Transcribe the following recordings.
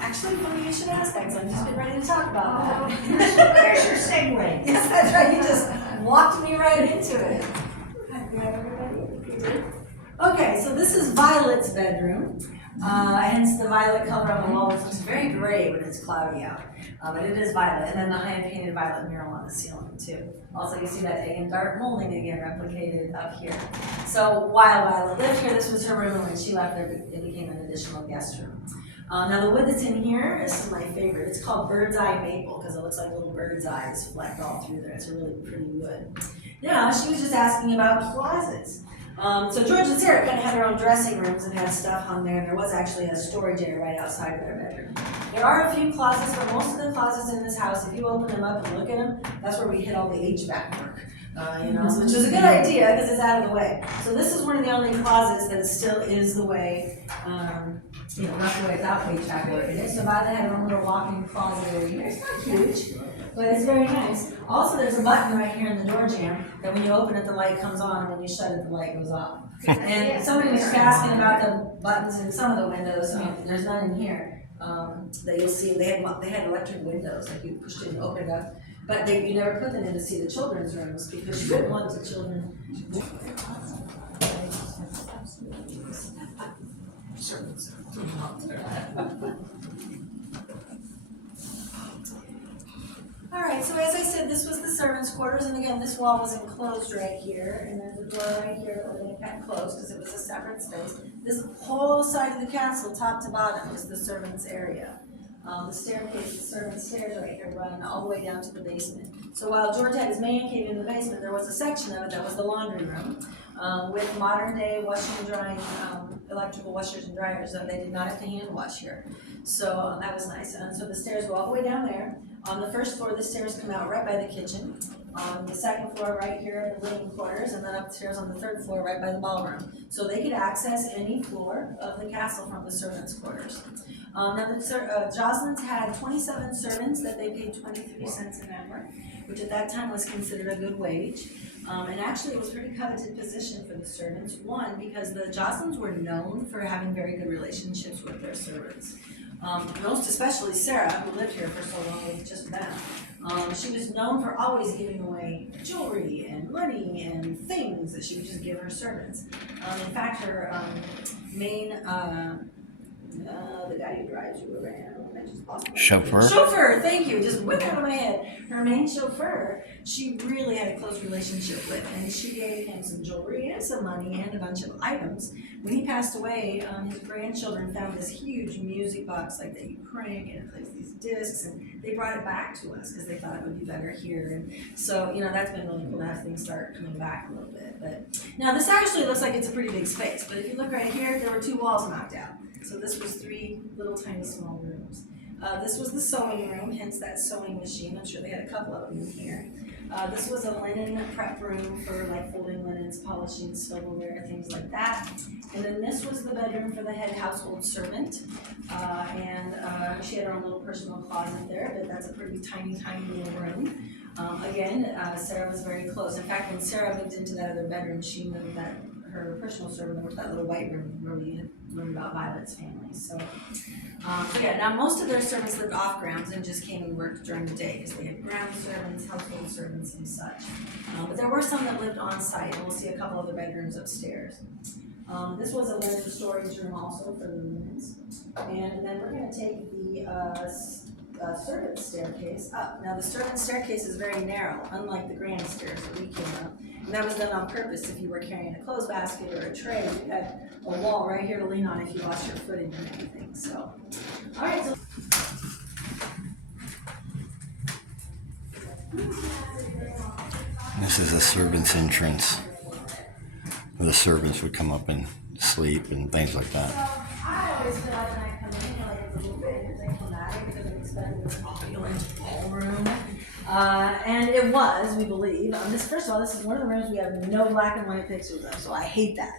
Actually, funny you should ask that, because I'm just getting ready to talk about that. There's your segue. Yes, that's right. You just walked me right into it. Okay, so this is Violet's bedroom. Hence the violet color on the wall, which looks very gray when it's cloudy out. But it is violet, and then the hand-painted violet mural on the ceiling too. Also, you see that egg and dark molding again replicated up here. So while Violet lived here, this was her room, and when she left, it became an additional guest room. Now the wood that's in here is my favorite. It's called bird's eye maple because it looks like little bird's eyes flecked all through there. It's a really pretty wood. Now she was just asking about closets. So George and Sarah kind of had their own dressing rooms and had stuff hung there, and there was actually a storage area right outside of their bedroom. There are a few closets, but most of the closets in this house, if you open them up and look at them, that's where we hid all the HVAC work. Which was a good idea because it's out of the way. So this is one of the only closets that still is the way, not the way without HVAC work in it. So Violet had her own little walk-in closet area here. It's not huge, but it's very nice. Also, there's a button right here in the door jamb that when you open it, the light comes on, and when you shut it, the light goes off. And somebody was asking about the buttons in some of the windows. There's none in here that you'll see. They had electric windows, like you pushed it and opened it up. But you never put them in to see the children's rooms because you didn't want the children. All right, so as I said, this was the servants' quarters, and again, this wall was enclosed right here, and there's a door right here that we're going to kept closed because it was a separate space. This whole side of the castle, top to bottom, is the servants' area. The staircase, the servants' stairs right here run all the way down to the basement. So while George had his man cave in the basement, there was a section of it that was the laundry room with modern day washing and drying, electrical washers and dryers. They did not have to hand wash here. So that was nice. And so the stairs go all the way down there. On the first floor, the stairs come out right by the kitchen. On the second floor, right here in the living quarters, and then upstairs on the third floor, right by the ballroom. So they could access any floor of the castle from the servants' quarters. Now, the joclyns had 27 servants that they paid 23 cents an hour, which at that time was considered a good wage. And actually, it was a pretty coveted position for the servants. One, because the joclyns were known for having very good relationships with their servants. Most especially Sarah, who lived here for so long with just them. She was known for always giving away jewelry and money and things that she would just give her servants. In fact, her main, the guy who drives you around, I just lost my Chauffeur? Chauffeur, thank you, just went out of my head. Her main chauffeur, she really had a close relationship with, and she gave him some jewelry and some money and a bunch of items. When he passed away, his grandchildren found this huge music box like that you crank and it plays these discs, and they brought it back to us because they thought it would be better here. And so, that's been really cool to have things start coming back a little bit. But now this actually looks like it's a pretty big space, but if you look right here, there were 2 walls knocked out. So this was 3 little tiny small rooms. This was the sewing room, hence that sewing machine. I'm sure they had a couple of them in here. This was a linen prep room for like folding linens, polishing silverware, things like that. And then this was the bedroom for the head household servant. She had her own little personal closet there, but that's a pretty tiny, tiny little room. Again, Sarah was very close. In fact, when Sarah moved into that other bedroom, she moved that her personal servant was that little white room where we had learned about Violet's family. So now most of their servants lived off grounds and just came and worked during the day because they had ground servants, household servants, and such. But there were some that lived on site, and we'll see a couple other bedrooms upstairs. This was a linen storage room also for the linens. And then we're going to take the servant staircase up. Now the servant staircase is very narrow, unlike the grand stairs that we came up. And that was done on purpose. If you were carrying a clothes basket or a tray, you had a wall right here to lean on if you lost your footing or anything. So, all right. So This is a servant's entrance. The servants would come up and sleep and things like that. I always feel like when I come in, like it's a little bit anticlimactic because I'm expecting this opulent ballroom. And it was, we believe. First of all, this is one of the rooms we have no black and white pictures of, so I hate that.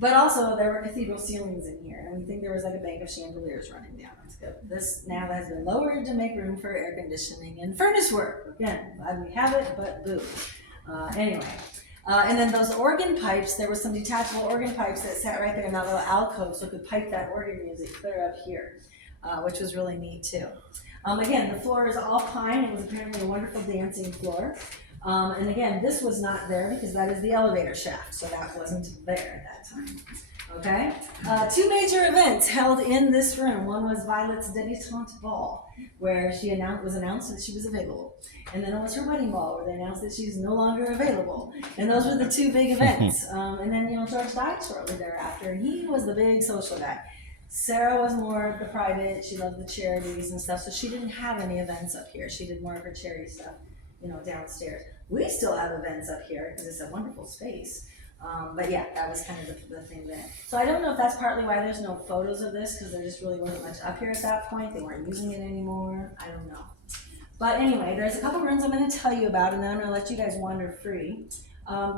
But also, there were cathedral ceilings in here, and we think there was like a bank of chandeliers running down. That's good. This now has been lowered to make room for air conditioning and furnace work. Again, glad we have it, but boo. Anyway. And then those organ pipes, there were some detachable organ pipes that sat right there in that little alcove so it could pipe that organ music clear up here. which was really neat too. Again, the floor is all pine. It was apparently a wonderful dancing floor. And again, this was not there because that is the elevator shaft, so that wasn't there at that time. Okay? Two major events held in this room. One was Violet's debutante ball, where she was announced that she was available. And then it was her wedding ball, where they announced that she's no longer available. And those were the two big events. And then, George died shortly thereafter, and he was the big social guy. Sarah was more the private. She loved the charities and stuff, so she didn't have any events up here. She did more of her charity stuff, downstairs. We still have events up here because it's a wonderful space. But yeah, that was kind of the thing there. So I don't know if that's partly why there's no photos of this, because there just really wasn't much up here at that point. They weren't using it anymore. I don't know. But anyway, there's a couple rooms I'm going to tell you about, and then I'm going to let you guys wander free.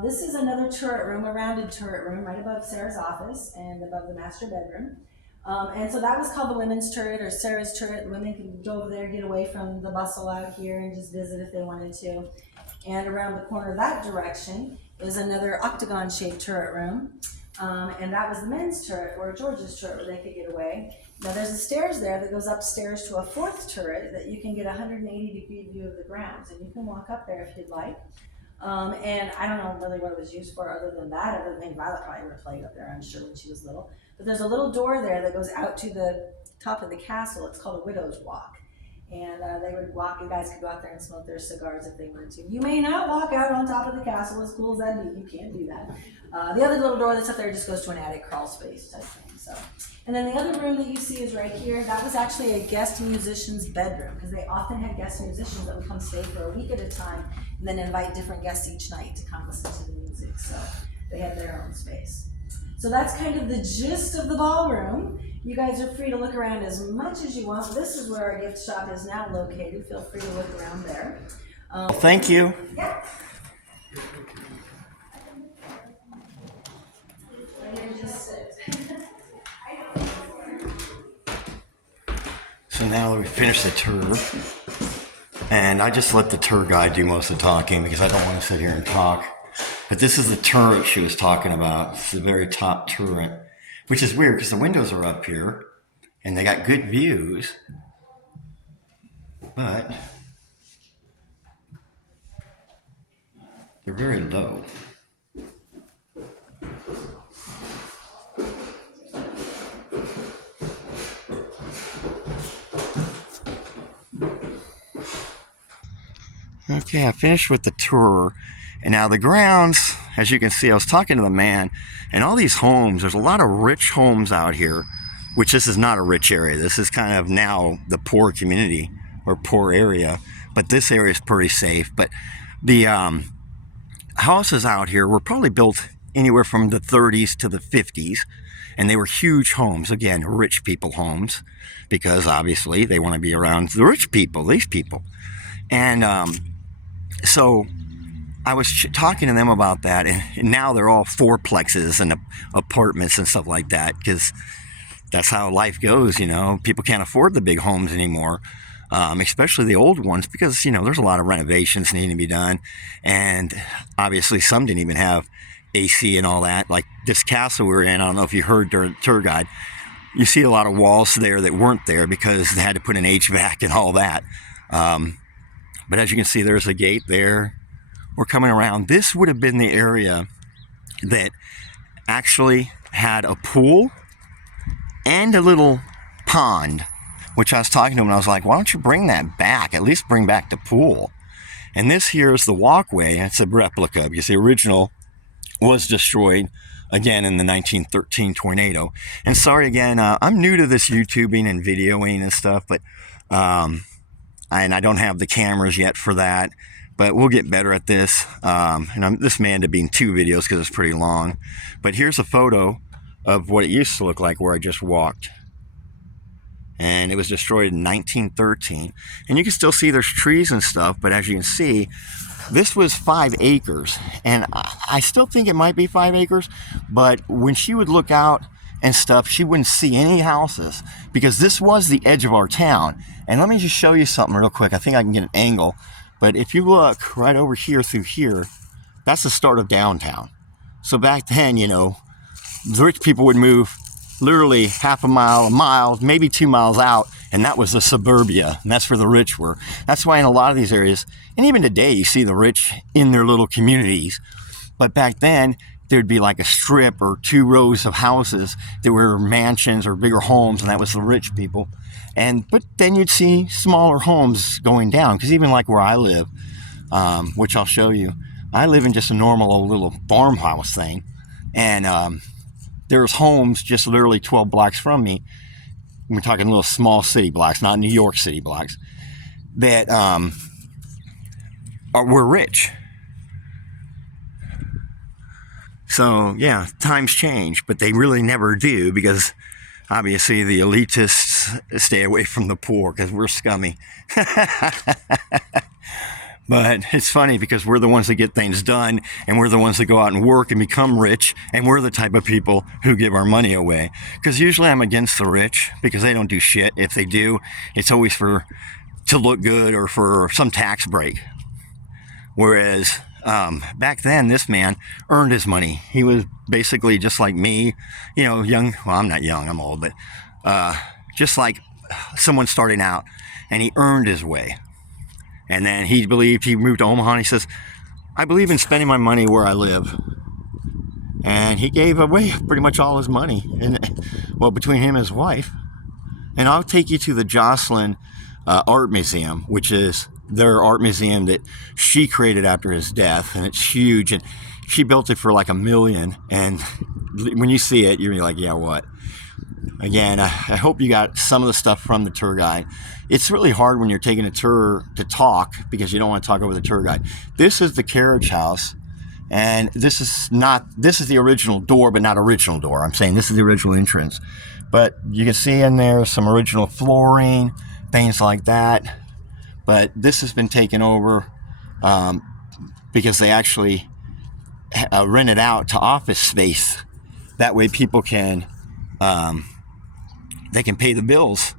This is another turret room, a rounded turret room, right above Sarah's office and above the master bedroom. And so that was called the women's turret, or Sarah's turret. Women could go over there, get away from the bustle out here, and just visit if they wanted to. And around the corner that direction is another octagon-shaped turret room. And that was the men's turret, or George's turret, where they could get away. Now there's a stairs there that goes upstairs to a fourth turret that you can get a 180-degree view of the grounds, and you can walk up there if you'd like. And I don't know really what it was used for other than that. Other than Violet probably would have played up there, I'm sure, when she was little. But there's a little door there that goes out to the top of the castle. It's called a widow's walk. And they would walk, you guys could go out there and smoke their cigars if they wanted to. You may not walk out on top of the castle, as cool as that be. You can't do that. The other little door that's up there just goes to an attic crawl space type thing. So, and then the other room that you see is right here. That was actually a guest musician's bedroom, because they often had guest musicians that would come stay for a week at a time and then invite different guests each night to come listen to the music. So they had their own space. So that's kind of the gist of the ballroom. You guys are free to look around as much as you want. This is where our gift shop is now located. Feel free to look around there. Thank you. Yeah. So now we finished the tour, and I just let the tour guide do most of the talking because I don't want to sit here and talk. But this is the turret she was talking about. It's the very top turret, which is weird because the windows are up here and they got good views, but they're very low. Okay, I finished with the tour. And now the grounds, as you can see, I was talking to the man, and all these homes, there's a lot of rich homes out here, which this is not a rich area. This is kind of now the poor community or poor area, but this area is pretty safe. But the houses out here were probably built anywhere from the 30s to the 50s, and they were huge homes. Again, rich people homes, because obviously they want to be around the rich people, these people. And so I was talking to them about that, and now they're all fourplexes and apartments and stuff like that, because that's how life goes, People can't afford the big homes anymore, especially the old ones, because, there's a lot of renovations needing to be done, and obviously some didn't even have AC and all that. Like this castle we were in, I don't know if you heard during the tour guide, you see a lot of walls there that weren't there because they had to put in HVAC and all that. But as you can see, there's a gate there. We're coming around. This would have been the area that actually had a pool and a little pond, which I was talking to him and I was like, why don't you bring that back? At least bring back the pool. And this here is the walkway. It's a replica because the original was destroyed again in the 1913 tornado. And sorry again, I'm new to this YouTubing and videoing and stuff, but and I don't have the cameras yet for that. But we'll get better at this. And this may end up being 2 videos because it's pretty long. But here's a photo of what it used to look like where I just walked. And it was destroyed in 1913. And you can still see there's trees and stuff. But as you can see, this was 5 acres. And I still think it might be 5 acres. But when she would look out and stuff, she wouldn't see any houses. Because this was the edge of our town. And let me just show you something real quick. I think I can get an angle. But if you look right over here through here, that's the start of downtown. So back then, the rich people would move literally half a mile, maybe 2 miles out, and that was the suburbia, and that's where the rich were. That's why in a lot of these areas, and even today, you see the rich in their little communities. But back then, there'd be like a strip or 2 rows of houses that were mansions or bigger homes, and that was the rich people. But then you'd see smaller homes going down, because even like where I live, which I'll show you, I live in just a normal old little farmhouse thing, and there's homes just literally 12 blocks from me. We're talking little small city blocks, not New York City blocks, that were rich. So yeah, times change, but they really never do, because obviously the elitists stay away from the poor because we're scummy. But it's funny because we're the ones that get things done, and we're the ones that go out and work and become rich, and we're the type of people who give our money away. Because usually I'm against the rich because they don't do shit. If they do, it's always to look good or for some tax break. Whereas back then, this man earned his money. He was basically just like me, young. Well, I'm not young, I'm old, but just like someone starting out, and he earned his way. And then he moved to Omaha, and he says, I believe in spending my money where I live. And he gave away pretty much all his money, between him and his wife. And I'll take you to the Joclyn Art Museum, which is their art museum that she created after his death, and it's huge, and she built it for like $1 million. And when you see it, you're like, yeah, what? Again, I hope you got some of the stuff from the tour guide. It's really hard when you're taking a tour to talk, because you don't want to talk over the tour guide. This is the carriage house, and this is the original door, but not original door. I'm saying this is the original entrance. But you can see in there some original flooring, things like that. But this has been taken over because they actually rent it out to office space. That way people can they can pay the bills.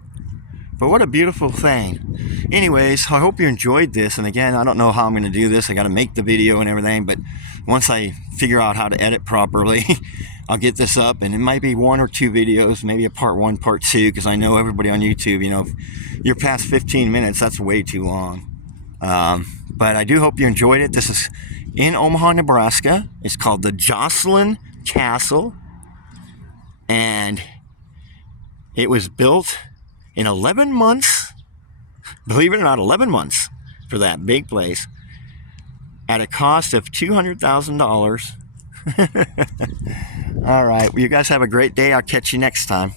But what a beautiful thing. Anyways, I hope you enjoyed this. And again, I don't know how I'm going to do this. I got to make the video and everything. But once I figure out how to edit properly, I'll get this up. And it might be 1 or 2 videos, maybe a part 1, part 2, because I know everybody on YouTube, if you're past 15 minutes, that's way too long. But I do hope you enjoyed it. This is in Omaha, Nebraska. It's called the Joclyn Castle. And it was built in 11 months, believe it or not, 11 months for that big place, at a cost of $200,000. All right, well, you guys have a great day. I'll catch you next time.